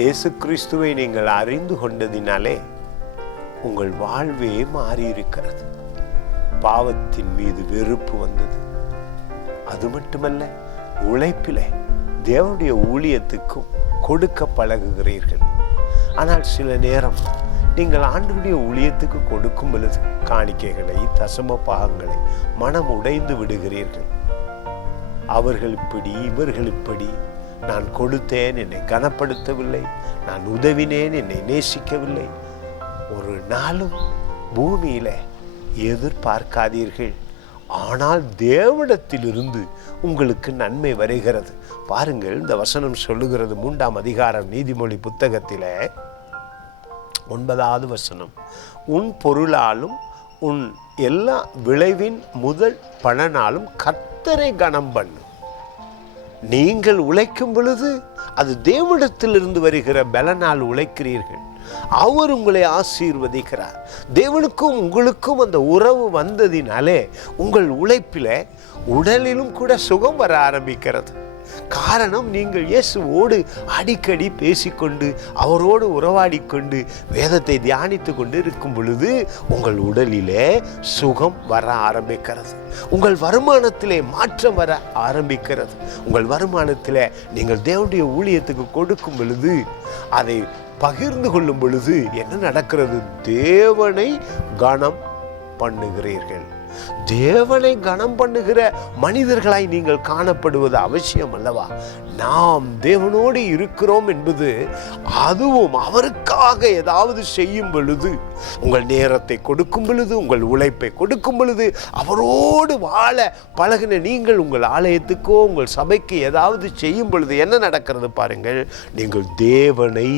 இயேசு கிறிஸ்துவை நீங்கள் அறிந்து கொண்டதினாலே உங்கள் வாழ்வே மாறியிருக்கிறது. பாவத்தின் மீது வெறுப்பு வந்தது. அது மட்டுமல்ல, உழைப்பிலே தேவனுடைய ஊழியத்துக்கும் கொடுக்க பழகுகிறீர்கள். ஆனால் சில நேரம் நீங்கள் ஆண்டவருடைய ஊழியத்துக்கு கொடுக்கும் பொழுது காணிக்கைகளை, தசம பாகங்களை மனம் உடைந்து விடுகிறீர்கள். அவர்கள் இப்படி, இவர்கள் இப்படி, நான் கொடுத்தேன், என்னை கனப்படுத்தவில்லை, நான் உதவினேன், என்னை நேசிக்கவில்லை. ஒரு நாளும் பூமியில எதிர்பார்க்காதீர்கள். ஆனால் தேவனிடத்திலிருந்து உங்களுக்கு நன்மை வருகிறது. பாருங்கள், இந்த வசனம் சொல்லுகிறது 3ஆம் அதிகாரம் நீதிமொழி புத்தகத்தில 9வது வசனம், உன் பொருளாலும் உன் எல்லா விளைவின் முதல் பலனாலும் கர்த்தரை கனம் பண்ணு. நீங்கள் உழைக்கும் பொழுது அது தேவனிடத்திலிருந்து வருகிற பலனால் உழைக்கிறீர்கள். அவர் உங்களை ஆசீர்வதிக்கிறார். தேவனுக்கும் உங்களுக்கும் அந்த உறவு வந்ததினாலே உங்கள் உழைப்பில் உடலிலும் கூட சுகம் வர ஆரம்பிக்கிறது. காரணம், நீங்கள் இயேசுவோடு அடிக்கடி பேசிக்கொண்டு அவரோடு உறவாடிக்கொண்டு வேதத்தை தியானித்து கொண்டு இருக்கும் பொழுது உங்கள் உடலிலே சுகம் வர ஆரம்பிக்கிறது. உங்கள் வருமானத்திலே மாற்றம் வர ஆரம்பிக்கிறது. உங்கள் வருமானத்தில் நீங்கள் தேவனுடைய ஊழியத்துக்கு கொடுக்கும் பொழுது, அதை பகிர்ந்து கொள்ளும் பொழுது என்ன நடக்கிறது? தேவனை கனம் பண்ணுகிறீர்கள். தேவனை கனம் பண்ணுகிற மனிதர்களாய் நீங்கள் காணப்படுவது அவசியம் அல்லவா? நாம் தேவனோடு இருக்கிறோம் என்பது, அதுவும் அவருக்காக ஏதாவது செய்யும் பொழுது, உங்கள் நேரத்தை கொடுக்கும் பொழுது, உங்கள் உழைப்பை கொடுக்கும் பொழுது, அவரோடு வாழ பழகின நீங்கள் உங்கள் ஆலயத்துக்கோ உங்கள் சபைக்கு ஏதாவது செய்யும் பொழுது என்ன நடக்கிறது பாருங்கள், நீங்கள் தேவனை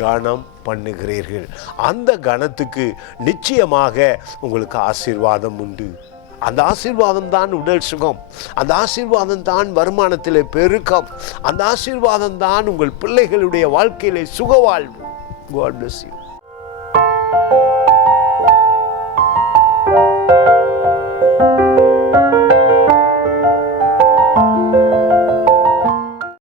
கனம் பண்ணுகிறீர்கள். அந்த கனத்துக்கு நிச்சயமாக உங்களுக்கு ஆசீர்வாதம் உண்டு. அந்த ஆசீர்வாதம் தான் உடல் சுகம். அந்த ஆசீர்வாதம் தான் வருமானத்திலே பெருக்கம். அந்த ஆசீர்வாதம் தான் உங்கள் பிள்ளைகளுடைய வாழ்க்கையிலே சுகவாழ்வு. God bless you.